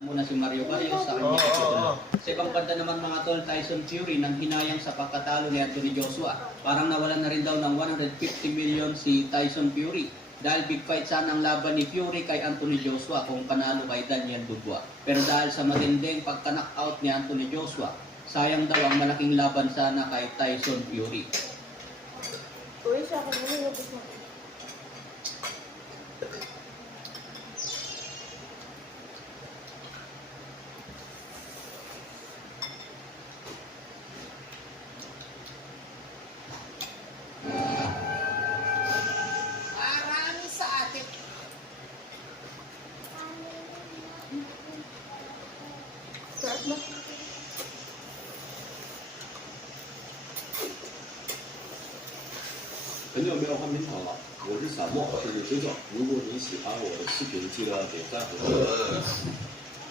muna si Mario Barrios sa kanya itutuloy. Sa ibang banda naman mga tol, Tyson Fury nang hinayang sa pagkatalo ni Anthony Joshua. Parang nawalan na rin daw ng 150 million si Tyson Fury. Dahil big fight sana ang laban ni Fury kay Anthony Joshua kung panalo kay Daniel Dubois. Pero dahil sa matinding pagka-knockout ni Anthony Joshua, sayang daw ang malaking laban sana kay Tyson Fury. Uy, siya ako muna yung gusto. 很久没有换冰场了，我是小莫，这是追踪。如果你喜欢我的视频，记得点赞和订阅。